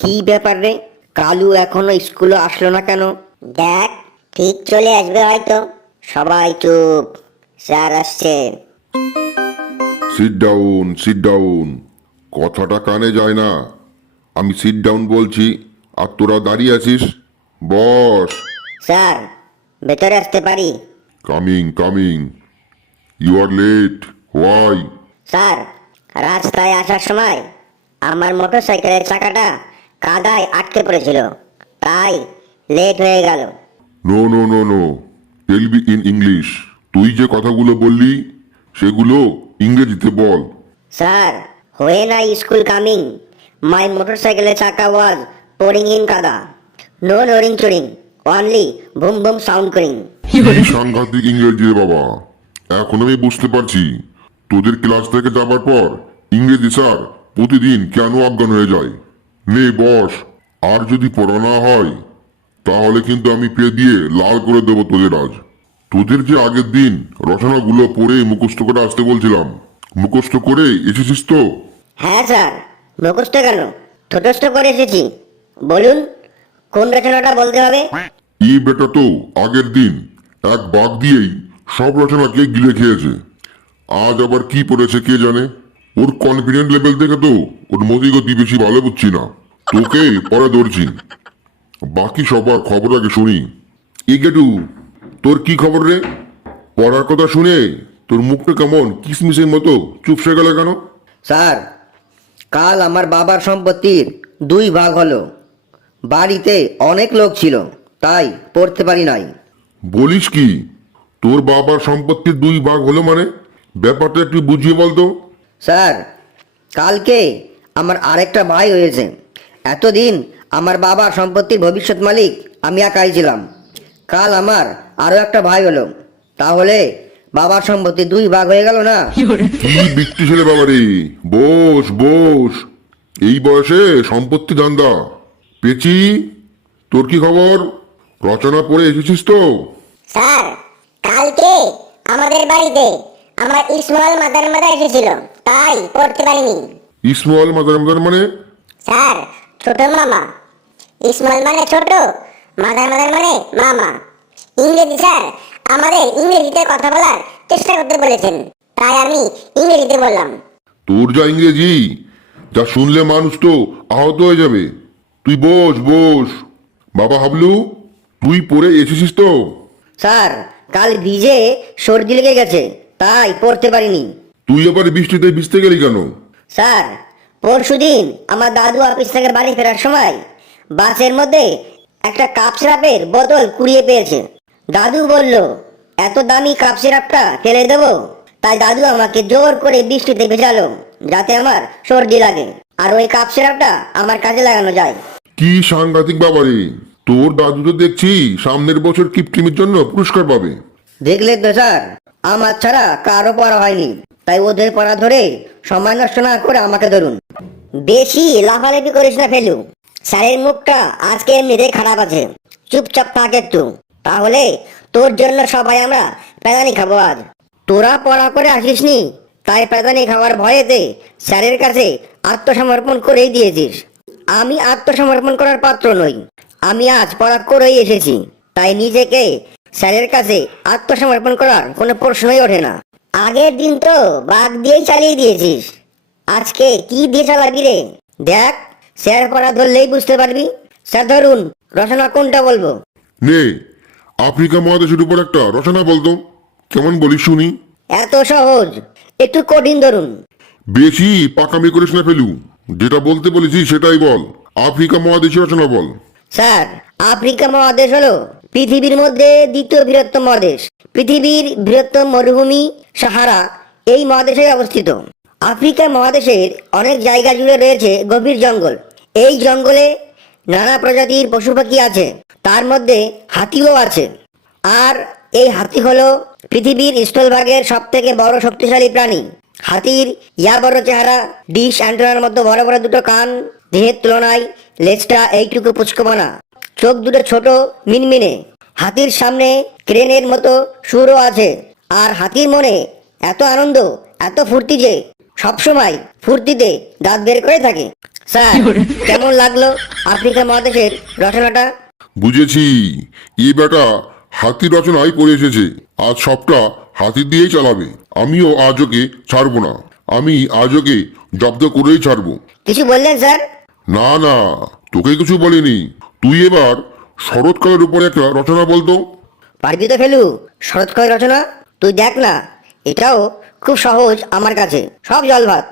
কি ব্যাপার রে? কালু এখনো স্কুলে আসলো না কেন? দেখ, ঠিক চলে আসবে হয়তো। সবাই চুপ, স্যার আসছে। Sit down, sit down. কথাটা কানে যায় না। আমি সিট ডাউন বলছি আর তোরা দাঁড়িয়ে আছিস। বস। স্যার, ভেতরে আসতে পারি? Coming coming. You are late. Why? Sir, রাস্তায় আসার সময় আমার মোটরসাইকেলের চাকাটা কাদায় আটকে পড়েছিল, তাই লেট হয়ে গেল। No no no no, tell be in English. তুই যে কথাগুলো বললি সেগুলো ইংরেজিতে বল। Sir, when I school coming, my motorcycle chaka was pouring in kada. No noring choring, only boom boom sound করিং। কি সাংঘাতিক ইংরেজি রে বাবা! এখন আমি বুঝতে পারছি তোদের ক্লাস থেকে যাবার পর ইংরেজি স্যার প্রতিদিন কেন অজ্ঞান হয়ে যায়। নে বস, আর যদি পড়া না হয় তাহলে কিন্তু আমি পে দিয়ে লাল করে দেবো তোদের আজ। তোদের যে আগের দিন রচনাগুলো পড়ে মুখস্থ করে আসতে বলছিলাম, মুখস্থ করে এসেছিস তো? হ্যাঁ স্যার, মুখস্থ কেন, ঠোঁটস্থ করে এসেছি। বলুন, কোন রচনাটা বলতে হবে? এই বেটা তো আগের দিন এক বাঘ দিয়েই সব রচনাকে গিলে খেয়েছে। আজ আবার কি পড়েছে কে জানে। ওর কনফিডেন্ট লেভেল দেখে তো ওর মতিগতি বেশি ভালো বুঝছি না। তোকে পরে ধরছি, বাকি সবার খবর আগে শুনি। গেটু, তোর কি খবর রে? পড়ার কথা শুনে তোর মুখটা কেমন কিসমিসের মতো চুপসে গেল কেন? স্যার, কাল আমার বাবার সম্পত্তির 2 ভাগ হলো। বাড়িতে অনেক লোক ছিল, তাই পড়তে পারি নাই। বলিস কি? তোর বাবার সম্পত্তির 2 ভাগ হলো মানে? ব্যাপারটা একটু বুঝিয়ে বলতো। স্যার, কালকে আমার আরেকটা ভাই হয়েছে। এতদিন আমার বাবার সম্পত্তির ভবিষ্যৎ মালিক আমি একাই ছিলাম। কাল আমার আরও একটা ভাই হলো, তাহলে বাবার সম্পত্তি 2 ভাগ হয়ে গেল না? কি বিক্রি ছেলে বাবা রে! বস বস, এই বয়সে সম্পত্তি ধান্দা! পেচি, তোর কি খবর? রচনা পড়ে এসেছিস তো? স্যার, কালকে আমাদের বাড়িতে আমার ইসমাইল মাদার এসেছিল, তাই পড়তে পারিনি। স্মল মাদার মাদার মানে? স্যার, ছোট মামা। ইসমাইল মানে ছোট, মাদার মানে মামা। ইংরেজি স্যার আমাদের ইংরেজিতে কথা বলার চেষ্টা করতে বলেছেন, তাই আমি ইংরেজিতে বললাম। তোর যা ইংরেজি, যা শুনলে মানুষ তো আহত হয়ে যাবে। তুই বস বস। বাবা হাবলু, তুই পড়ে এসেছিস তো? স্যার, কাল ভিজে সর্দি লেগে গেছে, তাই পড়তে পারিনি। তুই আবার বৃষ্টিতে ভিজতে গেলি কেন? স্যার, পরশুদিন আমার দাদু অফিস থেকে বাড়ি ফেরার সময় বাসের মধ্যে একটা কাপ সিরাপের বোতল কুড়িয়ে পেয়েছে। দাদু বলল, এত দামি কাপ সিরাপটা ফেলে দেবো? তাই দাদু আমাকে জোর করে বৃষ্টিতে ভেজালো, যাতে আমার সর্দি লাগে আর ওই কাপ সিরাপটা আমার কাজে লাগানো যায়। কি সাংঘাতিক বাবা রে! তোর দাদু তো দেখছি সামনের বছর কিপটিমির জন্য পুরস্কার পাবে। দেখলে তো স্যার, আমার ছাড়া কারো পড়া হয়নি, তাই ওদের পড়া ধরে সময় নষ্ট না করে আমাকে ধরুন। বেশি লাফালাফি করিস না ফেলু, স্যারের মুখটা আজকে এমনিতেই খারাপ আছে। চুপচাপ থাক একটু, তাহলে তোর জন্য সবাই আমরা প্যাদানি খাবো আজ। তোরা পড়া করে আসিসনি, তাই প্যাদানি খাওয়ার ভয়েতে স্যারের কাছে আত্মসমর্পণ করেই দিয়েছিস। আমি আত্মসমর্পণ করার পাত্র নই, আমি আজ পড়া করেই এসেছি, তাই নিজেকে স্যারের কাছে আত্মসমর্পণ করার কোনো প্রশ্নই ওঠে না। আগের দিন তো বাঘ দিয়েই চালিয়ে দিয়েছিস, আজকে কি দিয়ে চালাবি রে? দেখ, স্যার পড়া ধরলেই বুঝতে পারবি। স্যার ধরুন, রচনা কোনটা বলবো? নে, আফ্রিকা মহাদেশের উপর একটা রচনা বলতো। কেমন বলিস শুনি? এত সহজ, একটু কঠিন ধরুন। বেশি পাকামি করিস না ফেলু, যেটা বলতে বলেছি সেটাই বল। আফ্রিকা মহাদেশের রচনা বল। স্যার, আফ্রিকা মহাদেশ হলো পৃথিবীর মধ্যে দ্বিতীয় বৃহত্তম মহাদেশ। পৃথিবীর বৃহত্তম মরুভূমি সাহারা এই মহাদেশে অবস্থিত। আফ্রিকা মহাদেশের অনেক জায়গা জুড়ে রয়েছে গভীর জঙ্গল। এই জঙ্গলে নানা প্রজাতির পশু পাখি আছে, তার মধ্যে হাতিও আছে। আর এই হাতি হলো পৃথিবীর স্থলভাগের সব থেকে বড় শক্তিশালী প্রাণী। হাতির ইয়া বড় চেহারা, ডিশ অ্যান্টেনার মতো বড় বড় দুটো কান, দেহের তুলনায় লেজটা এইটুকু পুচকোমানা, চোখ দুটো ছোট মিনমিনে। হাতির সামনে ক্রেনের মতো সুরও আছে। আর হাতির মনে এত আনন্দ, এত ফুর্তি যে সবসময় ফুর্তিতে দাঁত বের করে থাকে। স্যার কেমন লাগলো আফ্রিকা মহাদেশের রচনাটা? বুঝেছি, এ বেটা হাতি রচনায় পড়ে এসেছে, আজ সবটা হাতি দিয়েই চালাবে। আমিও আজ ওকে ছাড়বো না, আমি আজ ওকে জব্দ করেই ছাড়বো। কিছু বললেন স্যার? না না, তোকে কিছু বলিনি। তুই এবার শরৎকালের উপরে একটা রচনা বলতো। পারবি তো ফেলু? শরৎকালের রচনা তুই দেখ না, এটাও খুব সহজ আমার কাছে, সব জলভাত।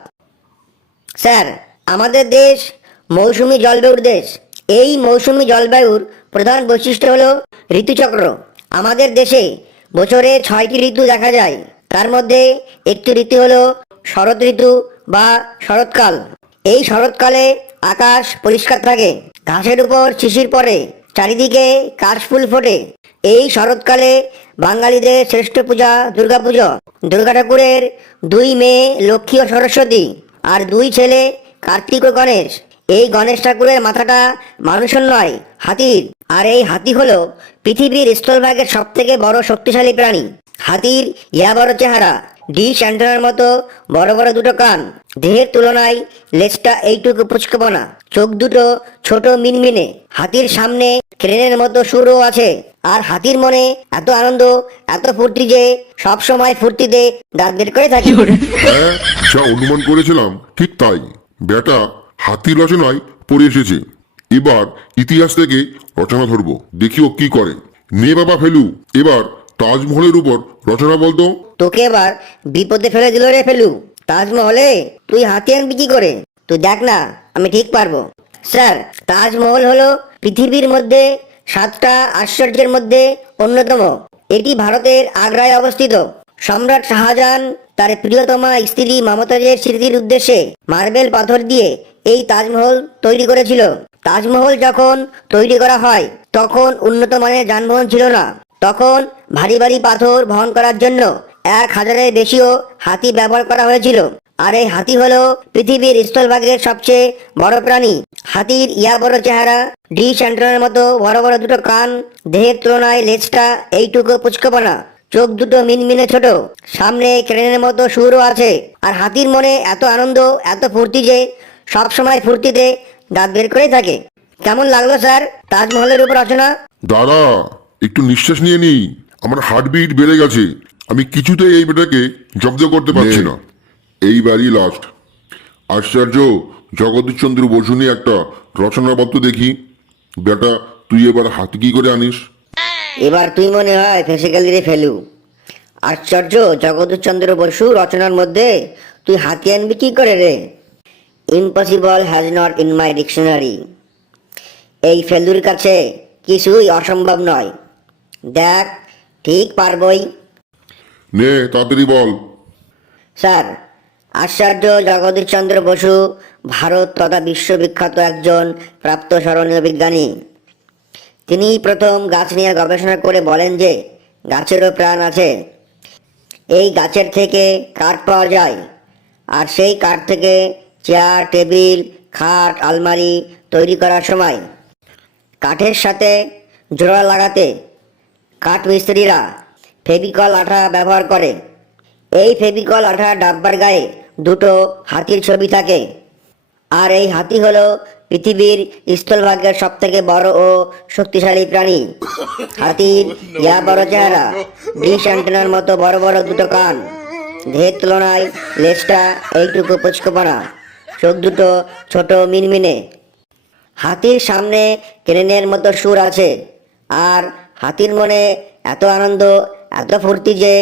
স্যার, আমাদের দেশ মৌসুমী জলবায়ুর দেশ। এই মৌসুমী জলবায়ুর প্রধান বৈশিষ্ট্য হলো ঋতুচক্র। আমাদের দেশে বছরে 6টি ঋতু দেখা যায়, তার মধ্যে একটি ঋতু হলো শরৎ ঋতু বা শরৎকাল। এই শরৎকালে আকাশ পরিষ্কার থাকে, ঘাসের উপর শিশির পড়ে, চারিদিকে কাশফুল ফোটে। এই শরৎকালে বাঙালিদের শ্রেষ্ঠ পূজা দুর্গাপুজো। দুর্গা ঠাকুরের 2 মেয়ে লক্ষ্মী ও সরস্বতী, আর 2 ছেলে কার্তিক ও গণেশ। এই গণেশ ঠাকুরের মাথাটা মানুষের নয়, হাতির। আর এই হাতি হলো পৃথিবীর স্থলভাগের সব থেকে বড় শক্তিশালী প্রাণী। হাতির ইয়া বড় চেহারা, ডিশ অ্যান্টেনার মতো বড় বড় দুটো কান, দেহের তুলনায় লেজটা এইটুকু পুচকোপনা, চোখ দুটো ছোট মিনমিনে। হাতির সামনে ক্রেনের মতো সুরও আছে। আর হাতির মনে এত আনন্দ, এত ফুর্তি যে সব সময় ফুর্তিতে দাঁত বের করে থাকে। হ্যাঁ, যা অনুমান করেছিলাম ঠিক তাই। বেটা হাতি রচনায় পড়ে এসেছে, এবার ইতিহাস থেকে রচনা ধরবো, দেখি ও কি করে। নে বাবা ফেলু, এবার তাজমহলের উপর রচনা বলতো। তোকে এবার বিপদে ফেলে দিল রে ফেলু। তাজমহলে তুই হাতি আনবি কি করে? তুই দেখ না, আমি ঠিক পারবো। স্যার, তাজমহল হলো পৃথিবীর মধ্যে 7টা আশ্চর্যের মধ্যে অন্যতম। এটি ভারতের আগ্রায় অবস্থিত। সম্রাট শাহজাহান তার প্রিয়তমা স্ত্রী মমতাজের স্মৃতির উদ্দেশ্যে মার্বেল পাথর দিয়ে এই তাজমহল তৈরি করেছিল। তাজমহল যখন তৈরি করা হয় তখন উন্নত মানের যানবাহন ছিল না। তখন ভারী ভারী পাথর বহন করার জন্য 1000-এর বেশিও হাতি ব্যবহার করা হয়েছিল। আর এই হাতি হলো পৃথিবীর স্থলভাগের সবচেয়ে বড় প্রাণী। হাতির ইয়া বড় চেহারা, ডিশ অ্যান্টেনার মতো বড় বড় দুটো কান, দেহের তুলনায় লেজটা এইটুকু পুচকোপনা, চোখ দুটো মিনমিনে ছোট, সামনে ক্রেনের মতো সুরও আছে। আর হাতির মনে এত আনন্দ, এত ফুর্তি যে সব সময় ফুর্তিতে দাঁত বের করে থাকে। কেমন লাগলো স্যার তাজমহলের উপর রচনা? দাঁড়া, একটু নিঃশ্বাস নিয়ে নিই, আমার হার্টবিট বেড়ে গেছে। আমি কিছুতেই এই বেটাকে জব্দ করতে পারছি না। এইবারই লাস্ট। আশ্চর্য জগদীশচন্দ্র বসু নিয়ে একটা রচনাবদ্ধ দেখি। বেটা তুই এবার হাতি কি করে আনিস? এবার তুই মনে হয় ফেসে গেলি রে ফেলু। আশ্চর্য জগদীশচন্দ্র বসু রচনার মধ্যে তুই হাতি আনবি কি করে রে? Impossible has not in my dictionary. এই ফেলুর কাছে কিছুই অসম্ভব নয়। দেখ, ঠিক পারবই। নে তাড়াতাড়ি বল। স্যার, আশ্চর্য জগদীশচন্দ্র বসু ভারত তথা বিশ্ববিখ্যাত একজন প্রাপ্ত স্মরণীয় বিজ্ঞানী। তিনি প্রথম গাছ নিয়ে গবেষণা করে বলেন যে গাছেরও প্রাণ আছে। এই গাছের থেকে কাঠ পাওয়া যায়, আর সেই কাঠ থেকে চেয়ার, টেবিল, খাট, আলমারি তৈরি করার সময় কাঠের সাথে জোড়া লাগাতে কাঠ মিস্ত্রিরা ফেভিকল আঠা ব্যবহার করে। এই ফেভিকল আঠা ডাব্বার গায়ে দুটো হাতির ছবি থাকে। আর এই হাতি হলো পৃথিবীর স্থলভাগের সব থেকে বড় ও শক্তিশালী প্রাণী। হাতির ইয়া বড় চেহারা, ডিশ অ্যান্টেনার মতো বড় বড় দুটো কান, দেহের তুলনায় লেজটা এইটুকু পুচকোপনা, চোখ দুটো ছোট মিনমিনে। হাতির সামনে ক্রেনের মতো সুর আছে। আর হাতির মনে এত আনন্দ, এত ফুর্তি যে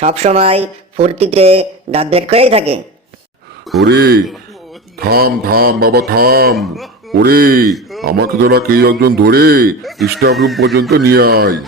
সব সময় ফুর্তিতে দাঁত বের করেই থাকে। ওরে থাম থাম বাবা থাম। ওরে আমাকে তোরা কেউ একজন ধরে স্টাফ রুম পর্যন্ত নিয়ে আয়।